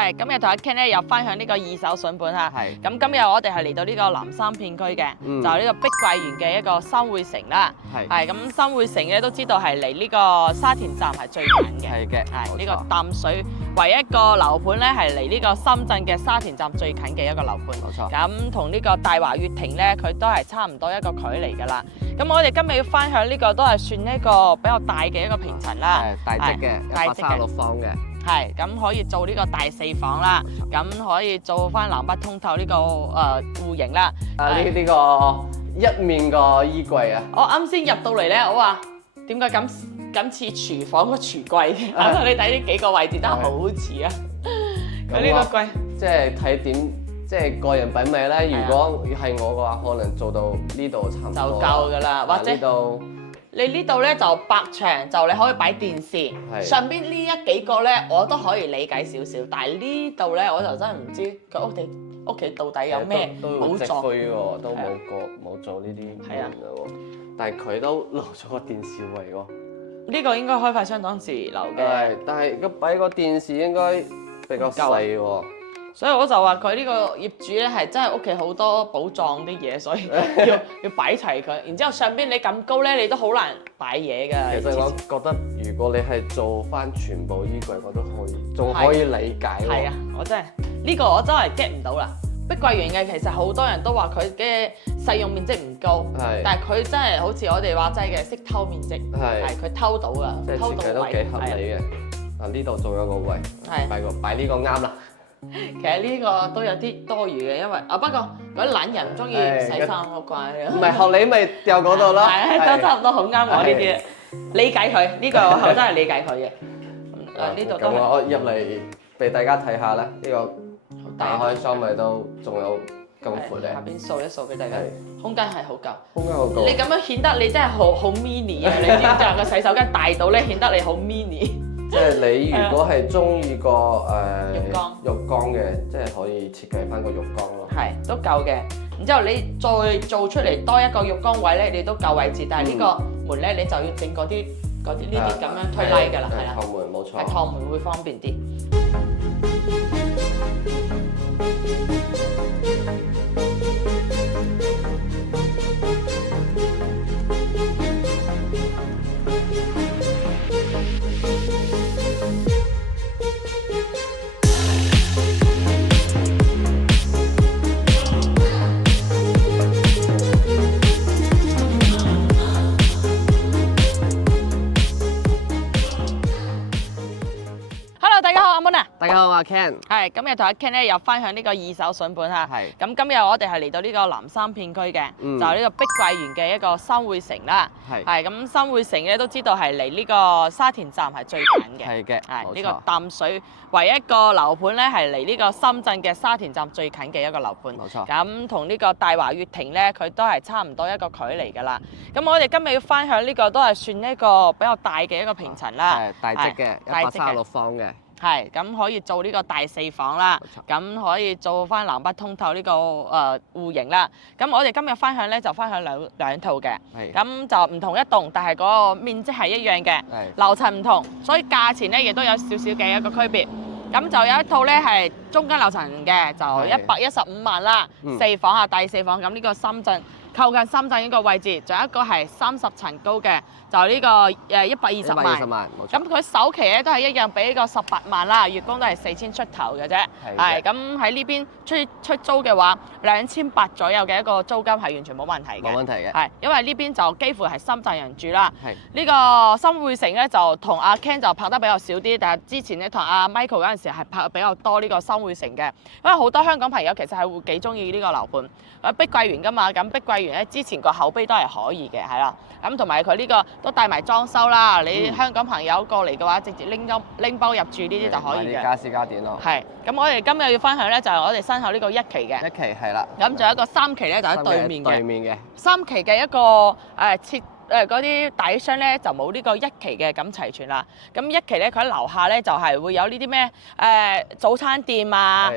係今日同阿 Ken 咧又分享呢個二手筍盤嚇。係。咁今日我哋係嚟到呢個南山片區嘅，就係呢個碧桂園嘅一個新匯城啦。係咁新匯城咧都知道係離呢個沙田站係最近嘅。係嘅。係呢個淡水唯一一個樓盤咧係離呢個深圳嘅沙田站最近嘅一個樓盤。冇錯。咁同呢個大華悅庭咧，佢都係差唔多一個距離㗎啦。咁我哋今日要分享呢個都係算一個比較大嘅一個平層啦。係大積嘅，136方嘅。係咁可以做呢個大4房啦，咁可以做翻南北通透呢個戶型啦。呢個一面個衣櫃啊！我啱先入到嚟咧，我話點解咁似廚房個櫥櫃嘅？你睇呢幾個位置都好似啊！佢呢個櫃即係睇點，即係個人品味咧。如果係我嘅話，可能做到呢度差唔多就夠㗎啦，或者你呢度咧就白牆，就你可以擺電視。上邊呢幾個咧，我都可以理解少少，但係呢度咧我就真係唔知佢屋企到底有咩好做。都冇做呢啲門嘅喎，但係佢都留咗個電視位喎。呢個應該開發商當時留嘅。係，但係擺個電視應該比較細喎。所以我就話佢呢個業主咧係真係屋企好多寶藏啲嘢，所以要擺齊佢。然之後上邊你咁高咧，你都好難擺嘢㗎。其實我覺得如果你係做翻全部衣櫃，我都可以，仲可以理解。係啊，我真係呢個我真係 get 唔到啦。碧桂園嘅其實好多人都話佢嘅使用面積唔高，但係佢真係好似我哋話齋嘅識偷面積，係佢偷到㗎，即係設計都幾合理嘅。啊，呢度仲有個位，擺呢個啱啦。其實呢個都有啲多餘嘅，因為不過嗰啲懶人唔中意洗衫好怪嘅。唔係學你咪掉嗰度咯。係都差唔多好啱我呢啲，理解佢呢個我真係理解佢嘅。呢度都係。我入嚟俾大家睇下啦，呢個打開箱咪都仲有咁闊咧。下邊掃一掃俾大家，空間係好夠。空間好夠。你咁樣顯得你真係好 mini 啊！你知唔知啊？個洗手間大到咧顯得你好 mini。即係你如果係中意個浴缸嘅，即係可以設計翻個浴缸咯。係都夠嘅。然之後你再做出嚟多一個浴缸位咧，你都夠位置。但係呢個門咧，你就要整嗰啲呢啲咁樣推拉㗎啦，係啦。趟門冇錯。係趟門會方便啲。大家好，我係 Ken。係今日同阿 Ken 咧又分享呢個二手筍盤嚇。係。咁今日我哋係嚟到呢個南山片區嘅，就係呢個碧桂園嘅一個新匯城啦。係咁新匯城咧都知道係離呢個沙田站係最近嘅。係嘅。係呢個淡水唯一一個樓盤咧係離呢個深圳嘅沙田站最近嘅一個樓盤。冇錯。咁同呢個大華悅庭咧，佢都係差唔多一個距離㗎啦。咁我哋今日要分享呢個都係算一個比較大嘅一個平層啦。係大積嘅，136方嘅。係咁可以做呢個大4房啦，咁可以做翻南北通透呢個戶型啦。咁我哋今日分享咧就分享兩套嘅，咁就唔同一棟，但係嗰個面積係一樣嘅，樓層唔同，所以價錢咧亦都有少少嘅一個區別。咁就有一套咧係中間樓層嘅，就115萬啦，4房啊，大4房。咁呢個深圳靠近深圳呢個位置，仲有一個係30層高嘅，就呢個120萬。咁佢首期咧都係一樣俾呢個18萬啦，月供都係4000出頭嘅啫。係咁喺呢邊出租嘅話，2800左右嘅一個租金係完全冇問題嘅。冇問題嘅。係因為呢邊就幾乎係深圳人住啦。呢個新匯城咧就同阿 Ken 就拍得比較少啲，但係之前咧同阿 Michael 嗰陣時係拍得比較多呢個新匯城嘅，因為好多香港朋友其實係會幾中意呢個樓盤。碧桂園㗎嘛，咁碧桂園咧之前個口碑都係可以嘅，係啦。咁同埋佢呢個都帶埋裝修啦，你香港朋友過嚟嘅話，直接拎包入住呢啲就可以嘅。家私家電咯。係。咁我哋今日要分享咧就係我哋身後呢個1期嘅。1期係啦。咁仲有一個3期咧就喺對面嘅。對面嘅。3期嘅一個嗰啲大箱咧就冇呢個1期嘅咁齊全啦。咁1期咧佢喺樓下咧就係會有呢啲咩早餐店啊、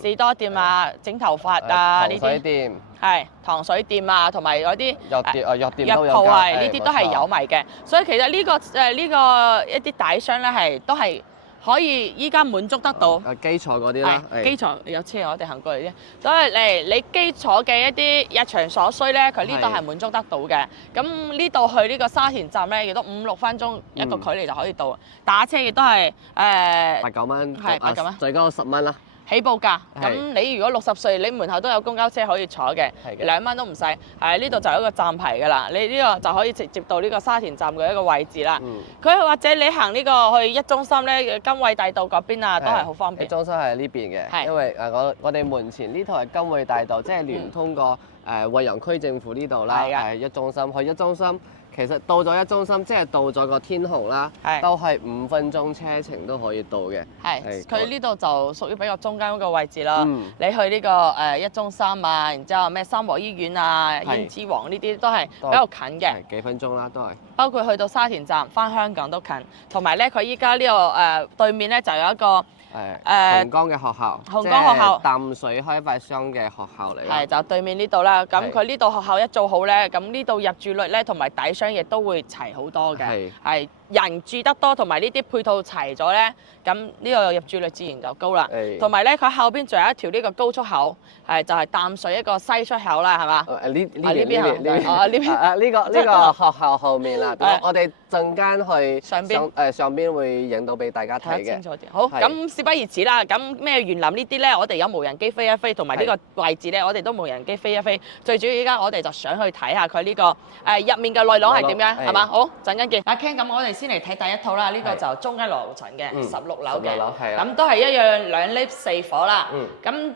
士多店啊、整頭髮啊呢啲。糖水店。係糖水店啊，同埋嗰啲藥店都有。藥鋪係呢啲都係有埋嘅。所以其實呢個一啲大箱咧係都係可以依家滿足得到。基礎嗰啲啦，係基礎有車我哋行過嚟啫，所以你基礎嘅一啲日常所需咧，佢呢度係滿足得到嘅。咁呢度去呢個沙田站咧，亦都5、6分鐘一個距離就可以到。打車亦都係8、9蚊，係8、9蚊，最高10蚊啦。起步價，咁你如果60歲，你門口都有公交車可以坐嘅，2蚊都唔使。呢度就有一個站牌㗎啦，你呢個就可以直接到呢個沙田站嘅一個位置啦。佢或者你行呢個去一中心咧，金惠大道嗰邊啊，都係好方便。一中心係呢邊嘅，因為我哋門前呢度係金惠大道，即係聯通過惠陽區政府呢度啦，係一中心去一中心。其實到咗一中心，即係到咗個天虹啦，都係5分鐘車程都可以到嘅。係，佢呢度就屬於比較中間嗰個位置啦。你去呢個一中心啊，然之後咩三和醫院啊、燕之王呢啲都係比較近嘅。幾分鐘啦，都係。包括去到沙田站返香港都近，同埋咧佢依家呢個對面咧就有一個。紅江嘅學校，紅江學校淡水開發商嘅學校嚟。係就對面呢度啦。咁佢呢度學校一做好咧，咁呢度入住率咧同埋底商亦都會齊好多嘅。係人住得多，同埋呢啲配套齊咗咧，咁呢個入住率自然就高啦。同埋咧，佢後邊仲有一條呢個高速口，就係淡水一個西出口啦，係嘛？呢個學校後面啦，我哋陣間去上邊會影到俾大家睇嘅。清楚啲。好，咁事不宜遲啦。咁咩園林呢啲咧，我哋有無人機飛一飛，同埋呢個位置咧，我哋都無人機飛一飛。最主要依家我哋就想去睇下佢呢個入面嘅內籠係點樣，係嘛？好，陣間見。阿 Ken，咁我哋先嚟睇第一套啦。呢個就中間樓層嘅16樓嘅，咁都係一樣2 lift 4伙啦。咁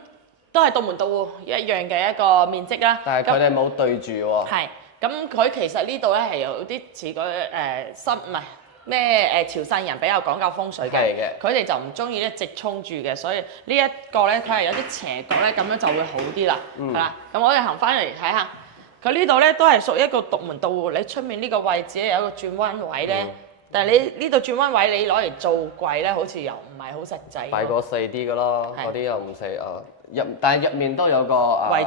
都係獨門獨戶一樣嘅一個面積啦。但係佢哋冇對住喎。係，咁佢其實呢度咧係有啲似個唔係咩潮汕人比較講究風水嘅，佢哋就唔中意咧直衝住嘅，所以呢一個咧佢係有啲斜角咧，咁樣就會好啲啦，係啦。咁我哋行翻嚟睇下，佢呢度咧都係屬於一個獨門獨戶，你出面呢個位置咧有一個轉彎位咧。但係你呢度轉彎位，你攞嚟做櫃咧，好似又唔係好實際。擺個細啲嘅咯，嗰啲又唔細但係入面都有個位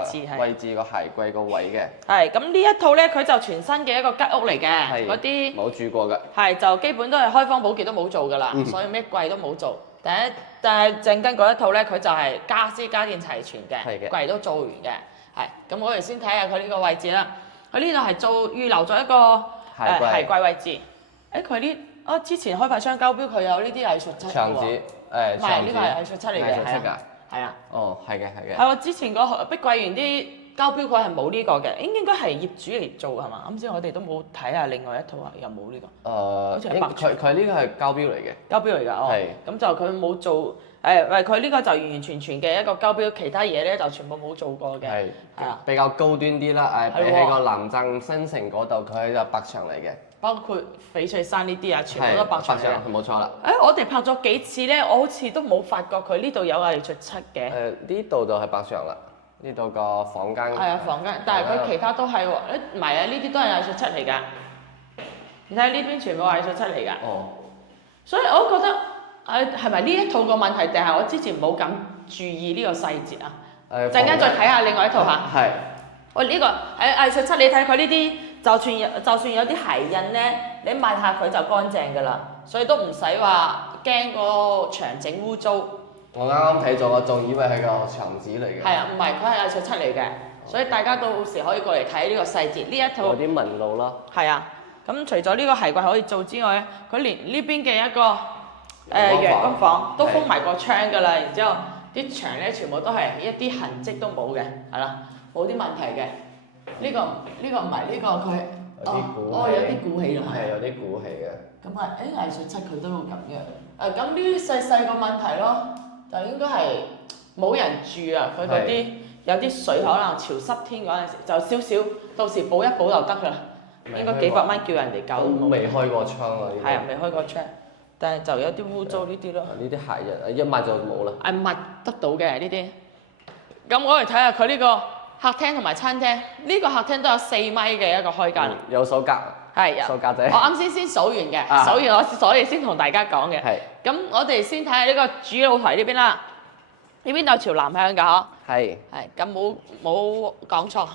置個鞋櫃個位嘅。係，咁呢一套咧，佢就全新嘅一個吉屋嚟嘅，嗰啲冇住過㗎。係，就基本都係開荒保潔都冇做㗎啦，所以咩櫃都冇做。但係正根嗰一套咧，佢就係家私家電齊全嘅，櫃都做完嘅。係，咁我哋先睇下佢呢個位置啦。佢呢度係預留咗一個鞋櫃位置。佢呢之前開發商交標佢有呢啲藝術漆喎。牆紙唔係呢個係藝術漆嚟嘅，係啊。哦，係嘅。係喎，之前個碧桂園啲交標佢係冇呢個嘅，應該係業主嚟做係嘛？啱先我哋都冇睇下另外一套啊，又冇呢個。好似係白牆。佢呢個係交標嚟嘅。交標嚟㗎，哦。係。咁就佢冇做佢呢個就完完全全嘅一個交標，其他嘢咧就全部冇做過嘅。係啊。比較高端啲啦，比起個南鎮新城嗰度，佢就白牆嚟嘅。包括翡翠山呢啲啊，全部都白牆嘅，冇錯啦。我哋拍咗幾次咧，我好似都冇發覺佢呢度有藝術漆嘅。呢度就係白牆啦，呢度個房間。係啊，房間，但係佢其他都係喎，唔係啊，呢啲都係藝術漆嚟㗎。你睇呢邊全部藝術漆嚟㗎。哦。所以我覺得係咪呢一套個問題，定係我之前冇咁注意呢個細節啊？陣間再睇下另外一套嚇。係。喂，呢個藝術漆，你睇佢呢啲。就算有啲鞋印咧，你抹下佢就乾淨㗎啦，所以都唔使話驚個牆整污糟。我啱啱睇咗，我仲以為係個牆紙嚟嘅。係啊，唔係，佢係藝術漆嚟嘅，所以大家到時可以過嚟睇呢個細節。呢一套有啲紋路咯。係啊，咁除咗呢個鞋櫃可以做之外咧，佢連呢邊嘅一個陽光房都封埋個窗㗎啦，然之後啲牆咧全部都係一啲痕跡都冇嘅，係啦，冇啲問題嘅。呢個唔係呢個佢有啲鼓氣啦，係有啲鼓氣嘅。咁藝術漆佢都會咁樣。咁呢啲細個問題咯，就應該係冇人住啊。佢嗰啲有啲水可能潮濕天嗰陣時就少少，到時補一補就得㗎啦。應該幾百蚊叫人哋搞。未開過窗啊！係啊，未開過窗，但係就有啲污糟呢啲咯。呢啲鞋印一抹就冇啦。抹得到嘅呢啲。咁我嚟睇下佢呢個。客廳同埋餐廳，呢個客廳都有4米嘅一個開間。有數格。係。數格仔。我啱先數完嘅，數完我所以先同大家講嘅。係。咁我哋先睇下呢個主露台呢邊啦。呢邊有朝南向㗎嗬。係。係。咁冇講錯。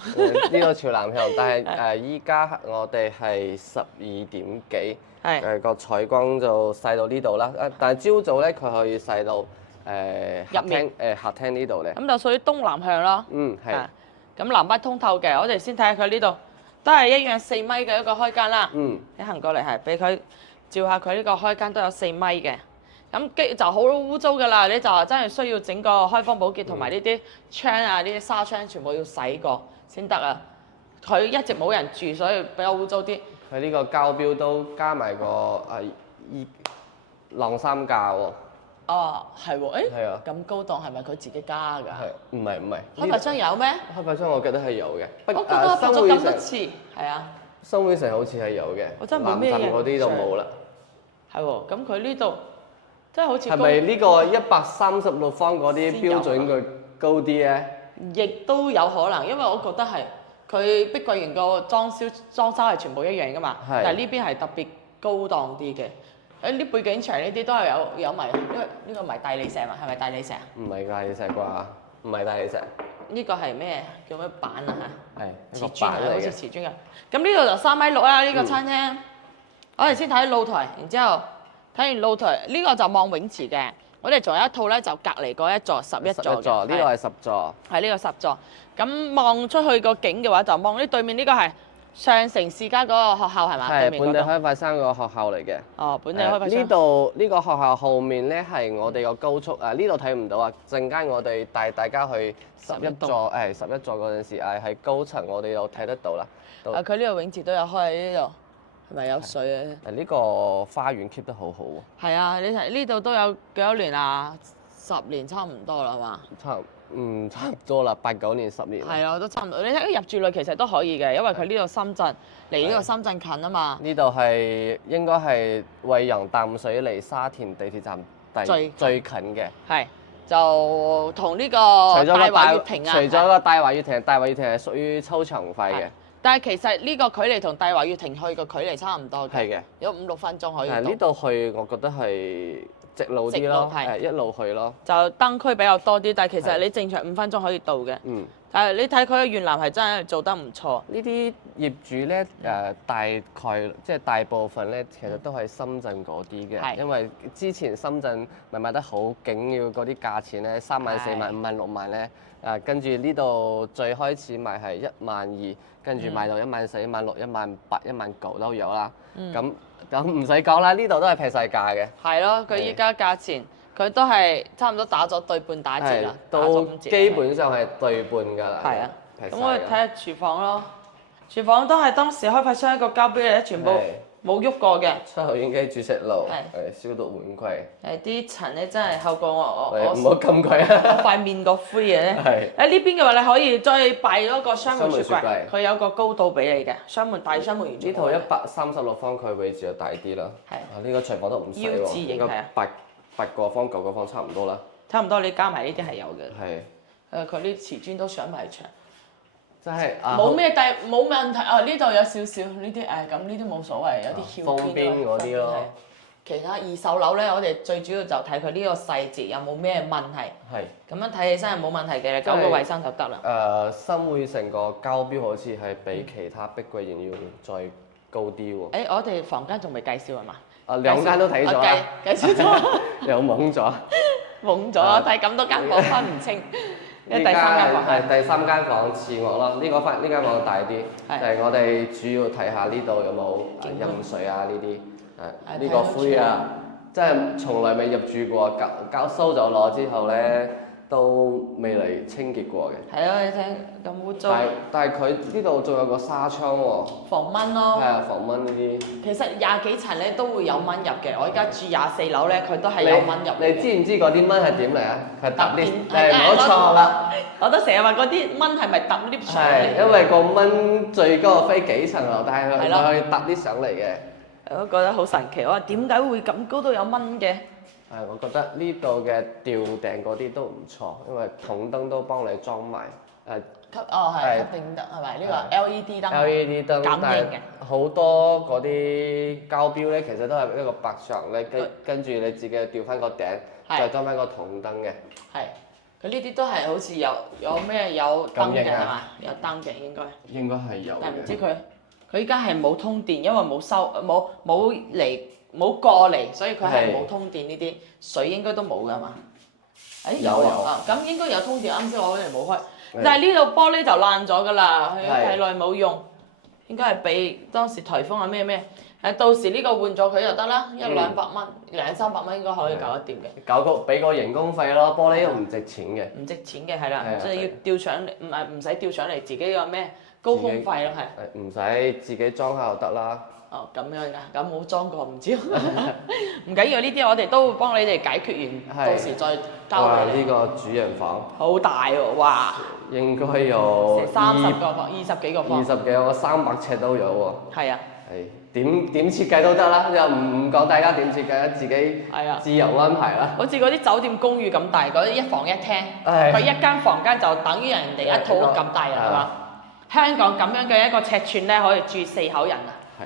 呢個朝南向，但係依家我哋係12點幾，個採光就曬到呢度啦。但係朝早咧，佢可以曬到客廳呢度咧。咁就屬於東南向咯。係。咁南北通透嘅，我哋先睇下佢呢度，都係一樣4米嘅一個開間啦。你行過嚟係俾佢照下佢呢個開間都有4米嘅。咁就好污糟㗎啦，你就真係需要整個開荒保潔同埋呢啲窗啊、呢啲紗窗全部要洗過先得啊。佢一直冇人住，所以比較污糟啲。佢呢個膠標都加埋個晾衫架喎。哦，係喎，係啊。咁高檔係咪佢自己加㗎？係，唔係。開發商有咩？開發商我記得係有嘅。我覺得拍咗咁多次，係啊。新會城好似係有嘅。我真係冇咩嘢。南鎮嗰啲就冇啦。係喎，咁佢呢度真係好似係咪呢個136方嗰啲標準佢高啲咧？亦都有可能，因為我覺得係佢碧桂園個裝修係全部一樣㗎嘛，但係呢邊係特別高檔啲嘅。啲背景牆呢啲都係有埋，因為呢個唔係大理石嘛，係咪大理石啊？唔係大理石啩？唔係大理石。呢個係咩？叫咩板啊？係瓷磚啊，好似瓷磚㗎。咁呢度就3.6米啦，呢個餐廳。我哋先睇露台，然之後睇完露台，呢個就望泳池嘅。我哋仲有一套咧，就隔離嗰一座11座嘅。呢個係10座。係呢個10座。咁望出去個景嘅話，就望呢對面呢個係上城市家嗰個學校係嘛？係本地開發商個學校嚟嘅。哦，本地開發商。呢度呢個學校後面咧係我哋個高速啊，呢度睇唔到啊。陣間我哋帶大家去11座11座嗰陣時，喺高層我哋又睇得到啦。佢呢個泳池都有開喺呢度。係咪有水啊？呢個花園 keep 得好好喎。係啊，你睇呢度都有幾多年啊？10年差唔多啦，係嘛？差唔多啦，8、9年、10年。係啊，都差唔多。你睇入住率其實都可以嘅，因為佢呢度深圳離呢個深圳近啊嘛。呢度係應該係惠陽淡水離沙田地鐵站最近嘅。係，就同呢個大華悅庭啊。除咗個大華悅庭，大華悅庭係屬於抽場費嘅。但係其實呢個距離同大華悅庭去個距離差唔多嘅，係嘅，有5、6分鐘可以到。呢度去我覺得係直路啲咯，係一路去咯。就燈區比較多啲，但係其實你正常5分鐘可以到嘅。但係你睇佢嘅園林係真係做得唔錯。呢啲業主咧大概即係大部分咧，其實都係深圳嗰啲嘅，因為之前深圳咪賣得好勁，要嗰啲價錢咧3萬、4萬、5萬、6萬咧，跟住呢度最開始賣係12000，跟住賣到14000、16000、18000、19000都有啦。咁唔使講啦，呢度都係劈晒價嘅。係咯，佢依家價錢。佢都係差唔多打咗對半打折啦，都基本上係對半㗎啦。係啊，咁我哋睇下廚房咯。廚房都係當時開發商一個膠標嚟，全部冇喐過嘅。抽油煙機、煮食爐、消毒碗櫃。啲塵咧真係厚過我唔好咁貴啊！我塊面個灰嘅咧。喺呢邊嘅話，你可以再擺咗個雙門雪櫃，佢有個高度俾你嘅，大雙門圓柱。呢套136方佢位置就大啲啦。係。呢個廚房都唔細喎。腰字型係啊。8個方9個方差唔多啦，差唔多你加埋呢啲係有嘅。係。佢啲瓷磚都上埋牆，真係冇咩但係冇問題啊！呢度有少少呢啲咁呢啲冇所謂，有啲翹邊嗰啲咯。其他二手樓咧，我哋最主要就睇佢呢個細節有冇咩問題。係。咁樣睇起身係冇問題嘅，搞個衞生就得啦。新會城個膠標好似係比其他碧桂園要再高啲喎。我哋房間仲未介紹係嘛？2間都睇咗啦。介紹咗。又懵咗。懵咗，睇咁多間房分唔清。第3間房係第3間房次卧咯，呢間房大啲，就係我哋主要睇下呢度有冇飲水啊呢啲，呢個灰啊，真係從來未入住過，收咗攞之後咧都未嚟清潔過嘅。係啊，你睇咁污糟。但係佢呢度仲有個紗窗喎。防蚊咯。係啊，防蚊呢啲。其實20幾層咧都會有蚊入嘅，我而家住24樓咧，佢都係有蚊入。你知唔知嗰啲蚊係點嚟啊？係揼 lift，冇錯啦。我都成日話嗰啲蚊係咪揼 lift 上嚟？係，因為個蚊最高飛幾層樓，但係佢可以揼 lift上嚟嘅。我都覺得好神奇，我話點解會咁高都有蚊嘅？我覺得呢度嘅吊頂嗰啲都唔錯，因為筒燈都幫你裝埋吸定燈係咪？呢個 LED 燈。LED 燈，但係好多嗰啲膠標咧，其實都係一個白牆咧，跟住你自己吊翻個頂，再裝翻個筒燈嘅。係，佢呢啲都係好似有燈嘅係嘛？有燈嘅應該。應該係有。但係唔知佢依家係冇通電，因為冇過嚟，所以佢係冇通電呢啲。水應該都冇㗎嘛？誒有啊，咁應該有通電。啱先我嗰陣冇開，但係呢度玻璃就爛咗㗎啦，佢太耐冇用，應該係俾當時颱風啊咩。到時呢個換咗佢就得啦，200-300蚊應該可以搞得掂嘅。俾個人工費咯，玻璃都唔值錢嘅。唔值錢嘅係啦，即係要吊上嚟，唔使吊上嚟，自己個咩高空費咯係。唔使自己裝下就得啦。哦咁樣㗎，咁冇裝過唔知。唔緊要，呢啲我哋都會幫你哋解決完，到時再交俾你。呢個主人房好大喎，哇！應該有30個房，20幾個房。20幾個300尺都有喎。係啊。係點設計都得啦，又唔講大家點設計啦，自己自由安排啦。好似嗰啲酒店公寓咁大，嗰啲1房1廳，佢一間房間就等於人哋一套屋咁大啦，係嘛？香港咁樣嘅一個尺寸咧，可以住4口人啊！係，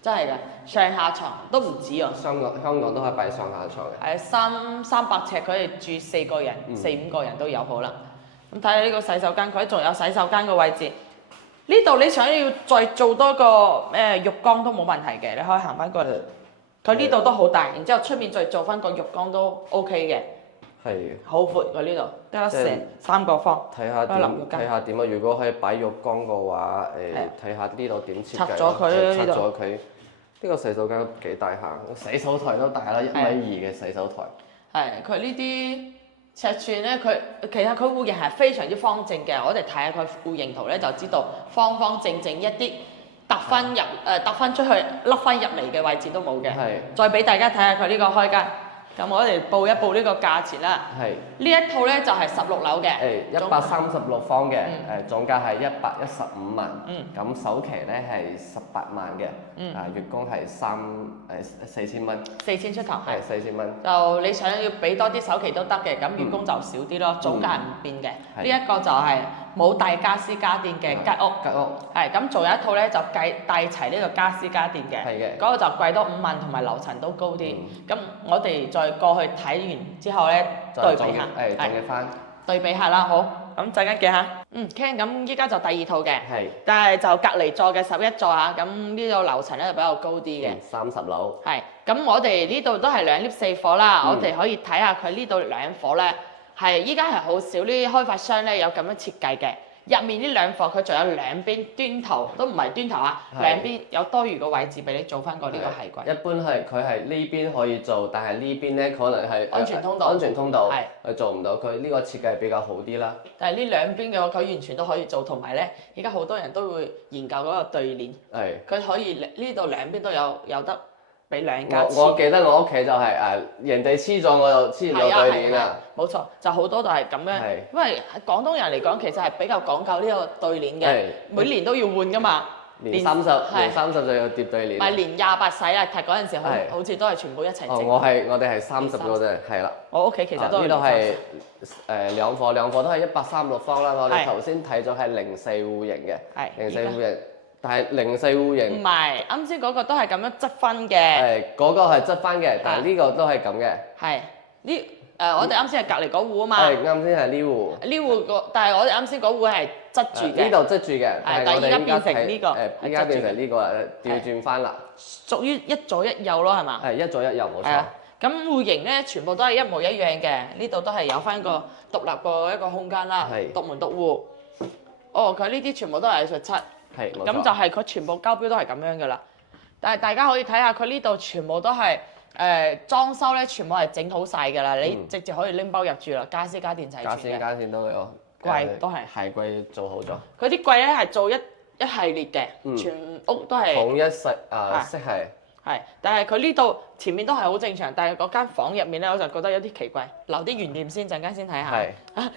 真係㗎，上下床都唔止啊！香港都可以擺上下床嘅。係300尺，佢哋住4個人、4-5個人都有好啦。咁睇下呢個洗手間，佢仲有洗手間嘅位置。呢度你想要再做多個浴缸都冇問題嘅，你可以行翻過嚟。佢呢度都好大，然之後出面再做翻個浴缸都 OK 嘅。係。好闊㗎呢度，得成3個方。睇下點啊！如果可以擺浴缸嘅話，睇下呢度點設計。拆咗佢。呢個洗手間都幾大下，洗手台都大啦，1.2米嘅洗手台。係，佢呢啲尺寸咧，其實佢戶型係非常之方正嘅。我哋睇下佢戶型圖咧，就知道方方正正一啲突分出去、凹分入嚟嘅位置都冇嘅。係。再俾大家睇下佢呢個開間。咁我哋報一報呢個價錢啦。係。呢一套咧就係16樓嘅。136方嘅，總價係115萬。咁首期咧係18萬嘅。月供係4000蚊。4000出頭。係4000蚊。就你想要俾多啲首期都得嘅，咁月供就少啲咯，總價係唔變嘅。呢一個就係冇帶家私家電嘅吉屋。係。咁仲有一套咧就帶齊呢個家私家電嘅。係嘅。嗰個就貴多5萬，同埋樓層都高啲。咁我哋再過去睇完之後咧，對比下，總結翻，對比下啦，好，咁陣間記下。Ken，咁依家就第2套嘅，但係就隔離座嘅11座啊，咁呢度樓層咧就比較高啲嘅，30樓。係，咁我哋呢度都係2 lift 4伙啦，我哋可以睇下佢呢度2伙咧，係依家係好少呢啲開發商咧有咁樣設計嘅。入面呢2伙佢仲有兩邊端頭，都唔係端頭啊，兩邊有多餘嘅位置俾你做翻個呢個鞋櫃。一般係佢係呢邊可以做，但係呢邊咧可能係安全通道，係做唔到。佢呢個設計比較好啲啦。但係呢兩邊嘅話，佢完全都可以做，同埋咧，而家好多人都會研究嗰個對聯。係。佢可以呢度兩邊都有得俾2家黐。我記得我屋企就係人哋黐咗，我就黐唔到對聯啦。冇錯，就好多都係咁樣，因為廣東人嚟講，其實係比較講究呢個對聯嘅，每年都要換噶嘛。年30就要疊對聯。唔係年28洗啦，踢嗰陣時好似都係全部一齊整。我哋係30個啫，係啦。我屋企其實都呢度係2伙都係136方啦。我哋頭先睇咗係04戶型嘅，04戶型，但係04戶型。唔係，啱先嗰個都係咁樣執分嘅。嗰個係執分嘅，但係呢個都係咁嘅。係呢。我哋啱先係隔離嗰戶啊嘛，啱先係呢戶。呢戶但係我哋啱先嗰戶係側住嘅。呢度側住嘅，但係依家變成呢個。依家變成呢個調轉翻啦。屬於一左一右咯，係嘛？係一左一右冇錯。咁戶型咧，全部都係一模一樣嘅。呢度都係有翻個獨立個一個空間啦，獨門獨戶。哦，佢呢啲全部都係藝術漆。係。咁就係佢全部交標都係咁樣噶啦。但係大家可以睇下佢呢度全部都係。裝修咧全部係整好晒㗎啦，你直接可以拎包入住啦，家私家電齊全嘅。家電都有。櫃都係。鞋櫃做好咗。佢啲櫃咧係做一系列嘅，全屋都係。統一色系。係，但係佢呢度前面都係好正常，但係嗰間房入面咧，我就覺得有啲奇怪，留啲懸念先，陣間先睇下。係。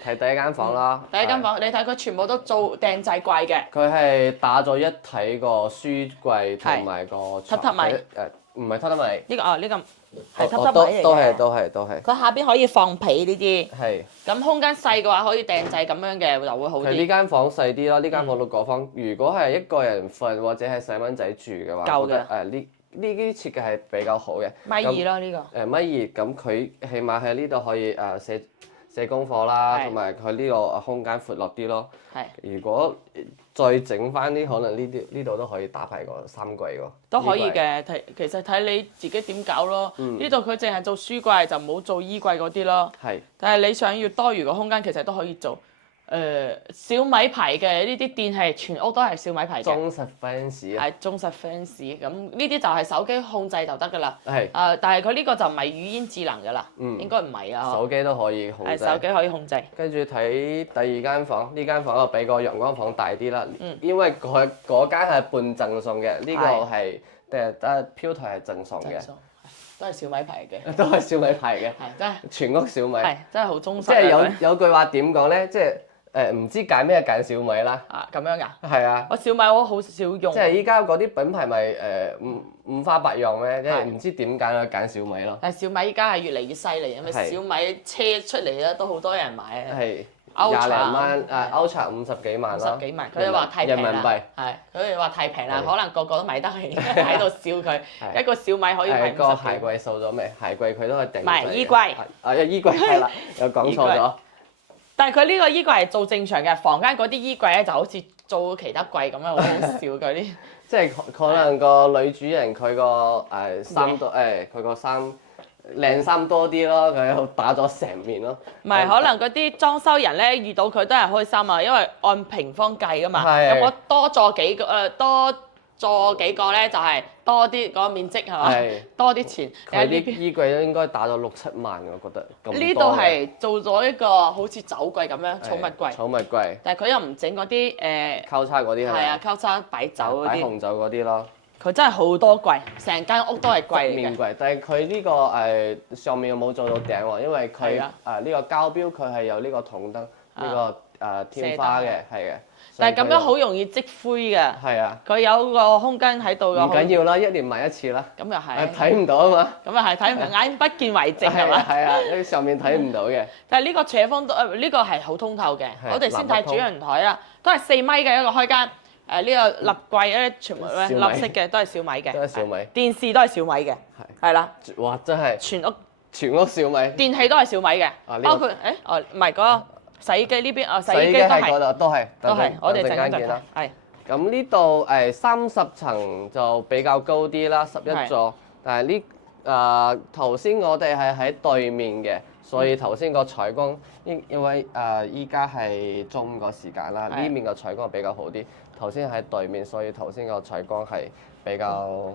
睇第一間房啦。第一間房，你睇佢全部都做訂製櫃嘅。佢係打咗一體個書櫃同埋個榻榻米。唔係榻榻米，呢個呢個係榻榻米嚟嘅。都係。佢下邊可以放被呢啲。係。咁空間細嘅話，可以訂製咁樣嘅就會好啲。佢呢間房細啲咯，呢間房到個方。如果係一個人瞓或者係細蚊仔住嘅話，夠嘅。呢啲設計係比較好嘅。米2咯呢個。米2，咁佢起碼喺呢度可以寫功課啦，同埋佢呢個空間闊落啲咯。如果再整翻啲，可能呢度都可以打牌個3櫃喎。都可以嘅，其實睇你自己點搞咯。呢度佢淨係做書櫃，就唔好做衣櫃嗰啲咯。但係你想要多餘個空間，其實都可以做。小米牌嘅呢啲電器，全屋都係小米牌嘅。忠實 fans 啊！係忠實 fans，咁呢啲就係手機控制就得㗎啦。但係佢呢個就唔係語音智能㗎啦，應該唔係啊。手機都可以控制。手機可以控制。跟住睇第二間房，呢間房就比個陽光房大啲啦。因為嗰間係半贈送嘅，呢個係得飄台係贈送嘅。都係小米牌嘅。都係小米牌嘅。係真係。全屋小米。係真係好忠實。即係有句話點講咧？即係。唔知揀咩揀小米啦。咁樣㗎？係啊。我小米我好少用。即係依家嗰啲品牌咪五花八樣咧，即係唔知點揀就揀小米咯。但係小米依家係越嚟越犀利，因為小米車出嚟咧都好多人買啊。係。20零蚊，Ultra 50幾萬咯。50幾萬，佢哋話太平啦。人民幣。係，佢哋話太平啦，可能個個都買得起，喺度笑佢。一個小米可以賣50幾。個鞋櫃掃咗未？鞋櫃佢都係定。唔係衣櫃。衣櫃係啦，又講錯咗。但係佢呢個衣櫃係做正常嘅，房間嗰啲衣櫃咧就好似做其他櫃咁樣，好好笑嗰啲。即係可能個女主人佢個衫多佢個衫靚衫多啲咯，佢打咗成面咯。唔係，可能嗰啲裝修人咧遇到佢都係開心啊，因為按平方計㗎嘛。咁我多做幾個多做幾個咧，就係多啲嗰個面積係嘛，多啲錢。佢啲衣櫃都應該打咗6、7萬，我覺得。呢度係做咗一個好似酒櫃咁樣，寵物櫃。寵物櫃。但係佢又唔整嗰啲交叉嗰啲係咪？係啊，交叉擺酒嗰啲。擺紅酒嗰啲咯。佢真係好多櫃，成間屋都係櫃嚟嘅。面櫃，但係佢呢個上面冇做到頂喎，因為佢呢個膠標佢係有呢個筒燈，呢個天花嘅，係嘅。但係咁樣好容易積灰嘅。係啊。佢有個空間喺度嘅。唔緊要啦，1年買1次啦。咁又係。睇唔到啊嘛。咁又係睇唔到，眼不見為淨係嘛？係啊，你上面睇唔到嘅。但係呢個斜方都呢個係好通透嘅。我哋先睇主人台啦，都係4米嘅一個開間。呢個立櫃咧，全部咧立式嘅，都係小米嘅。都係小米。電視都係小米嘅。係啦。哇！真係。全屋小米。電器都係小米嘅。包括唔係嗰個。洗衣機呢邊洗衣機都係，我哋陣間見啦。係。咁呢度30層就比較高啲啦，11座。但係頭先我哋係喺對面嘅，所以頭先個採光因為依家係中午個時間啦，呢面個採光比較好啲。頭先喺對面，所以頭先個採光係比較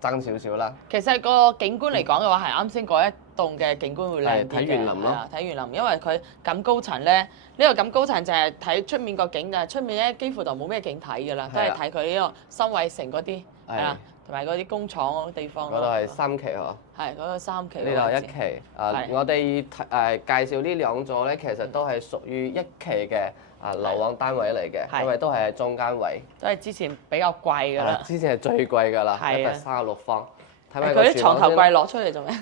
爭少少啦。其實個景觀嚟講嘅話，係啱先嗰一棟嘅景觀會靚啲嘅。睇園林咯。睇園林，因為佢咁高層咧，呢個咁高層就係睇出面個景，就係出面咧幾乎就冇咩景睇㗎啦，都係睇佢呢個新偉城嗰啲係啦，同埋嗰啲工廠嗰啲地方。嗰度係3期嗬。係，嗰個3期。呢度1期。我哋介紹呢2座咧，其實都係屬於1期嘅。樓王單位嚟嘅，因為都係喺中間位。都係之前比較貴㗎啦。之前係最貴㗎啦，一個36方。睇埋佢啲床頭櫃攞出嚟做咩？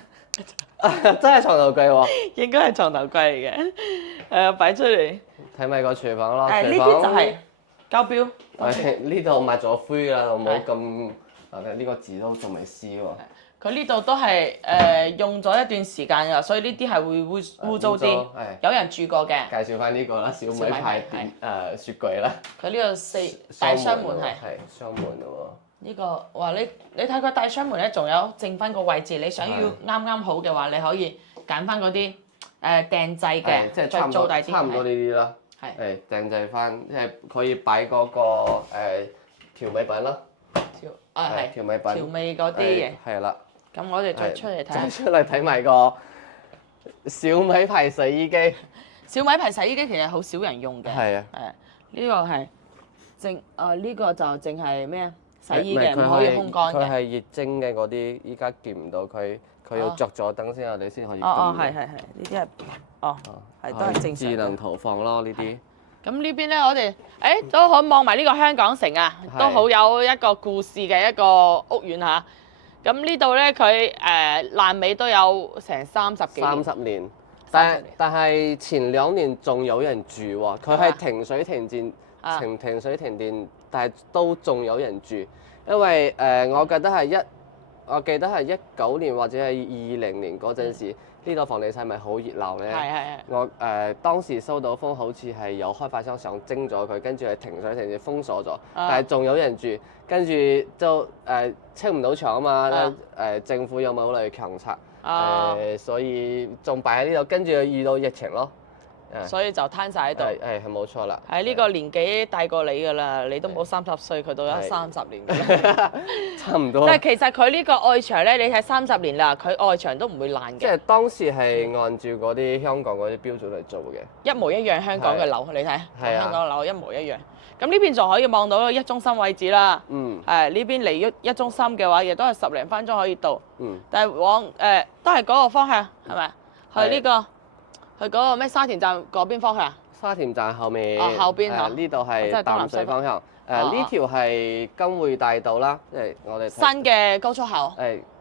真係床頭櫃喎。應該係床頭櫃嚟嘅。係啊，擺出嚟。睇埋個廚房咯。呢啲就係膠標。呢度抹咗灰啦，冇咁呢個字都仲未撕喎。佢呢度都係用咗一段時間㗎，所以呢啲係會污糟啲。有人住過嘅。介紹翻呢個啦，小米牌雪櫃啦。佢呢個大雙門係。係雙門喎。呢個哇！你睇佢大雙門咧，仲有剩翻個位置。你想要啱啱好嘅話，你可以揀翻嗰啲訂製嘅，即係差唔多呢啲啦。係。訂製翻，即係可以擺嗰個調味品咯。調味品。調味嗰啲嘢。係啦。咁我哋再出嚟睇。再出嚟睇埋個小米牌洗衣機。小米牌洗衣機其實好少人用嘅。係啊。呢個係呢個就淨係咩啊？洗衣嘅，唔可以烘乾嘅。佢係液晶嘅嗰啲，依家見唔到佢要着咗燈先，我哋先可以見到。係，呢啲係都係正常。智能投放咯呢啲。咁呢邊咧，我哋都可以望埋呢個香港城啊，都好有一個故事嘅一個屋苑嚇。咁呢度咧，佢爛尾都有成30幾年。30年，但係前2年仲有人住喎，佢係停水停電，停水停電，但係都仲有人住，因為我記得係19年或者係20年嗰陣時，呢度房地產咪好熱鬧咧。係。我當時收到風，好似係有開發商想徵咗佢，跟住係停水停住封鎖咗，但係仲有人住，跟住就清唔到場啊嘛。政府有冇嚟強拆？所以仲擺喺呢度，跟住遇到疫情咯。所以就攤晒喺度。係冇錯啦。係呢個年紀大過你㗎啦，你都冇30歲，佢到咗30年㗎啦。差唔多。但係其實佢呢個外牆咧，你睇30年啦，佢外牆都唔會爛嘅。即係當時係按照嗰啲香港嗰啲標準嚟做嘅。一模一樣香港嘅樓，你睇，香港嘅樓一模一樣。咁呢邊仲可以望到一中心位置啦。呢邊離一中心嘅話，亦都係10零分鐘可以到。但係往都係嗰個方向，係咪？去呢個。去嗰個咩沙田站嗰邊方向？沙田站後面。後邊嚇。呢度係淡水方向。呢條係金匯大道啦，即係我哋新嘅高速口。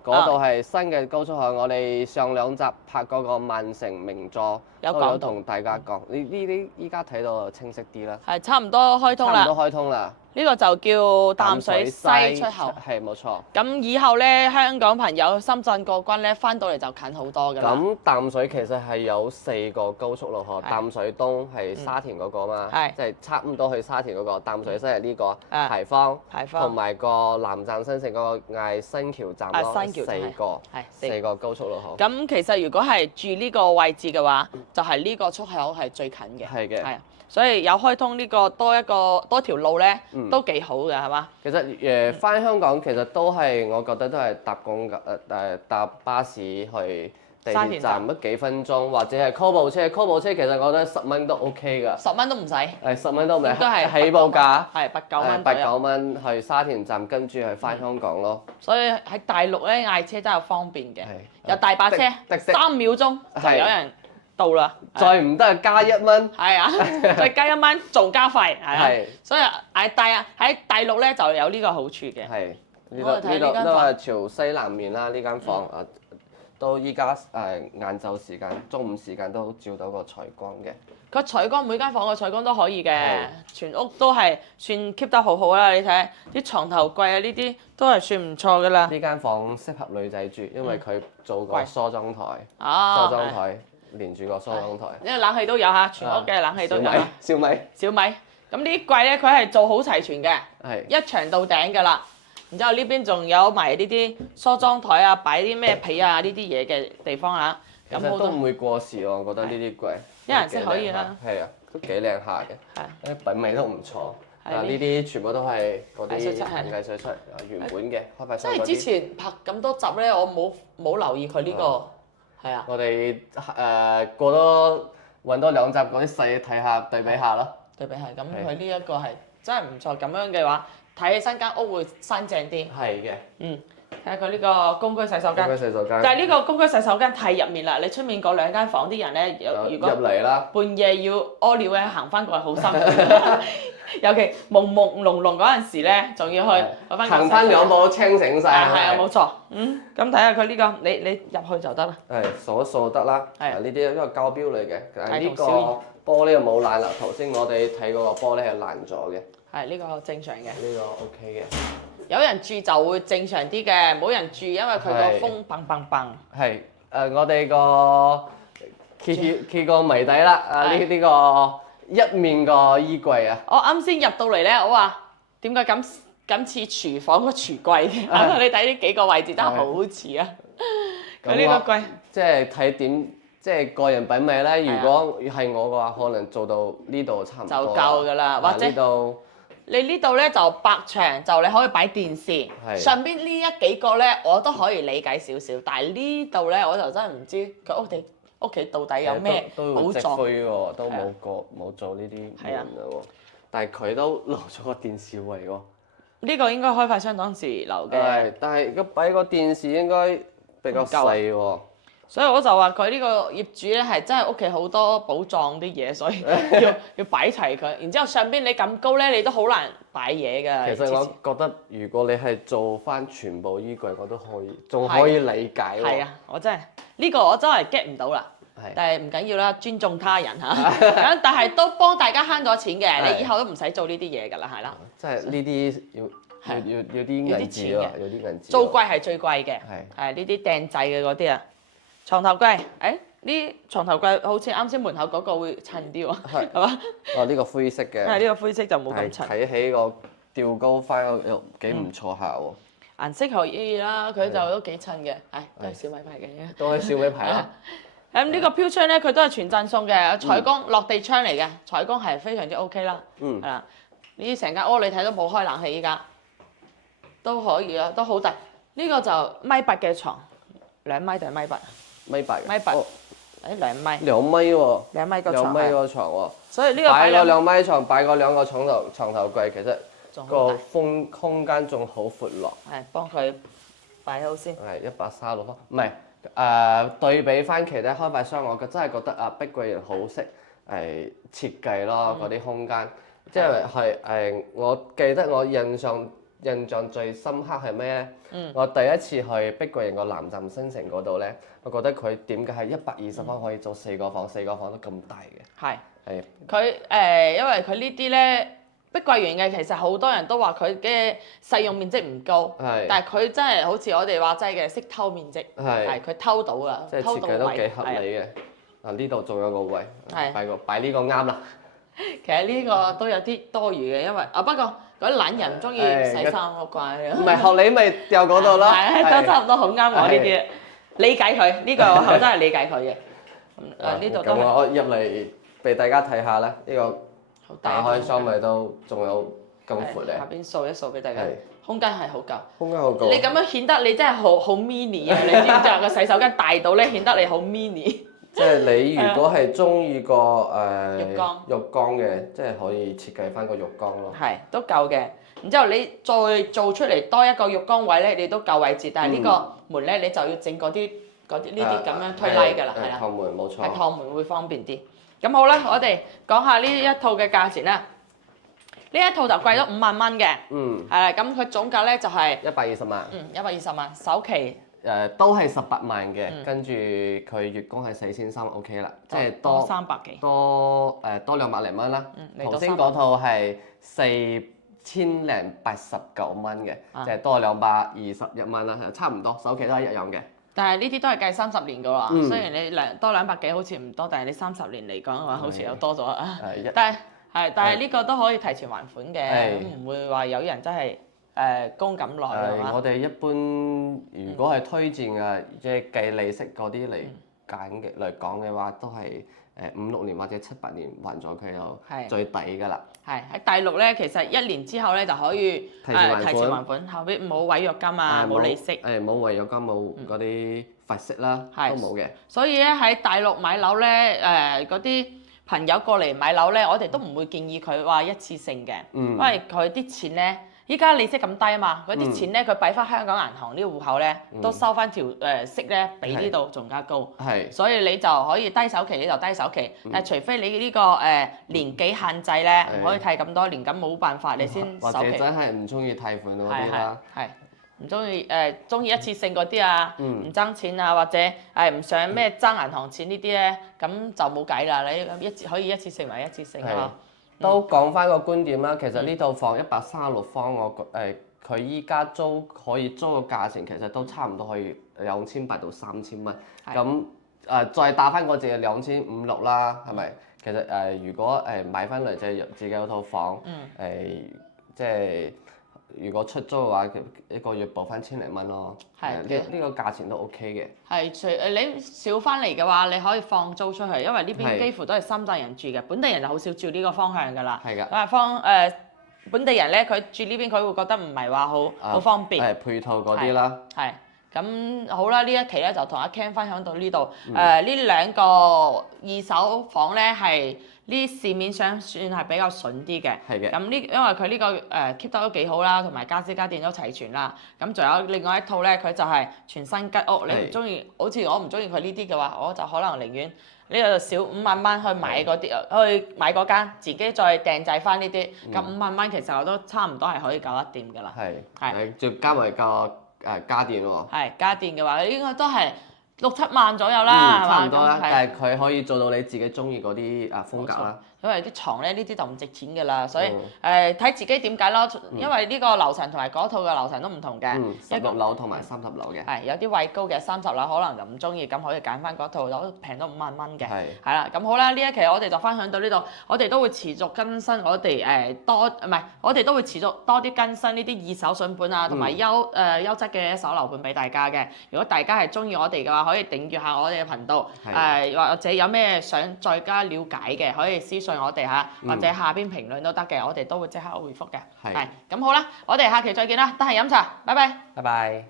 嗰度係新嘅高速口。我哋上2集拍嗰個萬城名座都有同大家講，呢啲依家睇到就清晰啲啦。係差唔多開通啦。差唔多開通啦。呢個就叫淡水西出口。係冇錯。咁以後咧，香港朋友深圳過關咧，翻到嚟就近好多㗎啦。咁淡水其實係有4個高速路河，淡水東係沙田嗰個嘛，即係差唔多去沙田嗰個。淡水西係呢個牌坊，同埋個南站新城嗰個嗌新橋站咯，4個高速路口。咁其實如果係住呢個位置嘅話，就係呢個出口係最近嘅。係嘅。係啊。所以有開通呢個多條路咧，都幾好嘅，係嘛？其實返香港其實都係，我覺得都係搭巴士去地鐵站乜幾分鐘，或者係 call 部車。call 部車其實我覺得10蚊都 OK 㗎。10蚊都唔使。10蚊都唔使。都係起步價。係8-9蚊。8-9蚊去沙田站，跟住去返香港咯。所以喺大陸咧嗌車真係方便嘅，有大巴車，3秒鐘就有人到啦，再唔得加1蚊。係啊，再加1蚊仲加費，係啊。所以喺大陸咧就有呢個好處嘅。係呢度都係朝西南面啦，呢間房到依家晏晝時間、中午時間都照到個採光嘅。個採光每間房個採光都可以嘅，全屋都係算 keep 得好好啦。你睇啲床頭櫃啊，呢啲都係算唔錯噶啦。呢間房適合女仔住，因為佢做個梳妝台，梳妝台。連住個梳妝台，因為冷氣都有嚇，全屋嘅冷氣都有。小米。咁呢啲櫃咧，佢係做好齊全嘅，一牆到頂㗎啦。然之後呢邊仲有埋呢啲梳妝台啊，擺啲咩被啊呢啲嘢嘅地方嚇。其實都唔會過時喎，我覺得呢啲櫃。一人式可以啦。係啊，都幾靚下嘅。啲品味都唔錯。呢啲全部都係嗰啲藝術出原本嘅開發商嗰啲。即係之前拍咁多集咧，我冇留意佢呢個。係啊！我哋過多揾多2集嗰啲細睇下對比下咯。對比下，咁佢呢一個係真係唔錯。咁樣嘅話，睇起身間屋會新淨啲。係嘅。睇下佢呢個公區洗手間。公區洗手間。但係呢個公區洗手間太入面啦，你出面嗰2間房啲人咧，如果入嚟啦，半夜要屙尿咧，行翻過嚟好辛苦。尤其朦朦朧朧嗰陣時咧，仲要去行翻2步清醒晒。係啊，冇錯。咁睇下佢呢個，你入去就得啦。係掃一掃得啦。係呢啲因為膠標嚟嘅，但係呢個玻璃又冇爛啦。頭先我哋睇嗰個玻璃係爛咗嘅。係呢個正常嘅。呢個 OK 嘅。有人住就會正常啲嘅，冇人住因為佢個風砰砰砰。係我哋個揭個謎底啦。呢個一面個衣櫃啊！我啱先入到嚟咧，我話點解咁似廚房個廚櫃嘅？你睇呢幾個位置真係好似啊！佢呢個櫃即係睇點，即係個人品味咧。如果係我嘅話，可能做到呢度差唔多就夠㗎啦。或者你呢度咧就白牆，就你可以擺電視。上邊呢幾個咧，我都可以理解少少，但係呢度咧我就真係唔知佢屋企到底有咩寶藏？都冇做呢啲門啦喎，但係佢都留咗個電視位喎。呢個應該開發商當時留嘅。但係擺個電視應該比較細喎。所以我就話佢呢個業主咧係真係屋企好多寶藏啲嘢，所以要擺齊佢。然之後上邊你咁高咧，你都好難擺嘢㗎。其實我覺得如果你係做翻全部衣櫃，我都可以，仲可以理解喎。係啊，我真係呢個我真係 get 唔到啦。但係唔緊要啦，尊重他人嚇。咁但係都幫大家慳咗錢嘅，你以後都唔使做呢啲嘢㗎啦，係啦。即係呢啲要啲銀紙喎，有啲銀紙。租貴係最貴嘅，係呢啲訂製嘅嗰啲啊。床頭櫃，呢床頭櫃好似啱先門口嗰個會襯啲喎，係嘛？哦，呢個灰色嘅。係呢個灰色就冇咁襯。睇起個吊高翻又幾唔錯下喎。顏色可以啦，佢就都幾襯嘅，都係小米牌嘅。都係小米牌啦。咁呢個飄窗咧，佢都係全震送嘅，採光落地窗嚟嘅，採光係非常之 OK 啦。係啦，呢成間屋你睇都冇開冷氣依家，都可以啊，都好大。呢個就1.8米嘅床，2米定係1.8米？1.8米。2米。2米喎。2米個2床。米個床喎。所以呢個擺個2米床，擺個2個床頭櫃，其實個空間仲好闊落。係，幫佢擺好先。係136方，唔係對比翻其他開發商，我真係覺得碧桂園好識設計咯，嗰啲空間，即係我記得我印象最深刻係咩咧？我第一次去碧桂園個南站新城嗰度咧，我覺得佢點解係120方可以做4個房，4個房都咁大嘅？係佢因為佢呢啲咧，碧桂園嘅其實好多人都話佢嘅使用面積唔高，但係佢真係好似我哋話齋嘅識偷面積，係佢偷到㗎，即係設計都幾合理嘅。呢度仲有個位，擺呢個啱啦。其實呢個都有啲多餘嘅，因為不過嗰啲懶人唔中意洗衫好怪。唔係學你咪掉嗰度咯。都差唔多好啱我呢啲，理解佢呢個我真係理解佢嘅。呢度都係。咁我入嚟俾大家睇下啦，呢個打開箱咪都仲有咁闊咧。下邊掃一掃俾大家，空間係好夠。空間好夠。你咁樣顯得你真係好 mini 啊！你知唔知啊？個洗手間大到咧，顯得你好 mini。即係你如果係中意個浴缸嘅，即係可以設計翻個浴缸咯。係都夠嘅，然之後你再做出嚟多一個浴缸位咧，你都夠位置。但係呢個門咧，你就要整嗰啲呢啲咁樣推拉㗎啦，係啦。趟門冇錯。係趟門會方便啲。咁好啦，我哋講下呢一套嘅價錢啦。呢一套就貴咗5萬蚊嘅。係啦，咁佢總價咧就係120萬。120萬，首期。都係18萬嘅，跟住佢月供係4300 OK 啦，即係多300幾，多200零蚊啦。頭先嗰套係4089蚊嘅，即係多221蚊啦，差唔多，首期都係一樣嘅。但係呢啲都係計30年㗎喎，雖然你多200幾好似唔多，但係你30年嚟講嘅話，好似又多咗啊。但係呢個都可以提前還款嘅，唔會話有人真係。供咁耐嘅話，我哋一般如果係推薦嘅，即係計利息嗰啲嚟講嘅話，都係5-6年或者7-8年還咗佢就最抵㗎啦。係喺大陸咧，其實1年之後咧就可以提前還款，後邊冇違約金啊，冇利息。冇違約金，冇嗰啲罰息啦，都冇嘅。所以咧喺大陸買樓咧，嗰啲朋友過嚟買樓咧，我哋都唔會建議佢話一次性嘅，因為佢啲錢咧。依家利息咁低啊嘛，嗰啲錢咧佢擺翻香港銀行呢個戶口咧，都收翻條息咧，比呢度仲加高。所以你就可以低首期，你就低首期。但係除非你呢個年紀限制咧，唔可以貸咁多年，咁冇辦法你先首期。或者真係唔中意貸款嗰啲啦。係唔中意一次性嗰啲啊，唔爭錢啊，或者唔想咩爭銀行錢呢啲咧，咁就冇計啦。你可以一次性為一次性咯。都講翻個觀點啦，其實呢套房136方，佢依家可以租個價錢，其實都差唔多可以2800到3000蚊。咁再打翻個字2500-2600啦，係咪？其實如果買翻嚟自己有套房，即係如果出租嘅話，一個月補翻千零蚊咯。呢個價錢都 OK 嘅。你少翻嚟嘅話，你可以放租出去，因為呢邊幾乎都係深圳人住嘅，本地人就好少住呢個方向㗎啦。本地人咧，佢住呢邊佢會覺得唔係話好方便。配套嗰啲啦。咁好啦，呢一期咧就同阿 Ken 分享到呢度。呢2個二手房咧係呢市面上算係比較筍啲嘅。咁因為佢呢個keep 得都幾好啦，同埋家私家電都齊全啦。咁仲有另外一套咧，佢就係全新吉屋。你唔中意，好似我唔中意佢呢啲嘅話，我就可能寧願呢個少5萬蚊去買嗰啲，去買嗰間，自己再訂製翻呢啲。咁5萬蚊其實我都差唔多係可以搞得掂㗎啦。仲加埋個家電喎。家電嘅話，應該都係6、7萬左右啦，係嘛？差唔多啦，但係佢可以做到你自己中意嗰啲風格啦。因為啲床咧呢啲就唔值錢㗎啦，所以睇自己點解咯。因為呢個樓層同埋嗰套嘅樓層都唔同嘅，16樓同埋30樓嘅。係有啲位高嘅30樓可能就唔中意，咁可以揀翻嗰套都平到5萬蚊嘅。係啦，咁好啦，呢一期我哋就分享到呢度，我哋都會持續更新我哋我哋都會持續多啲更新呢啲二手筍盤啊，同埋優質嘅一手樓盤俾大家嘅。如果大家係中意我哋嘅話，可以訂閱下我哋嘅頻道，或者有咩想再加了解嘅，可以私信我哋嚇，或者下邊評論都得嘅，我哋都會即刻回覆嘅。係，咁好啦，我哋下期再見啦，得閒飲茶，拜拜。拜拜。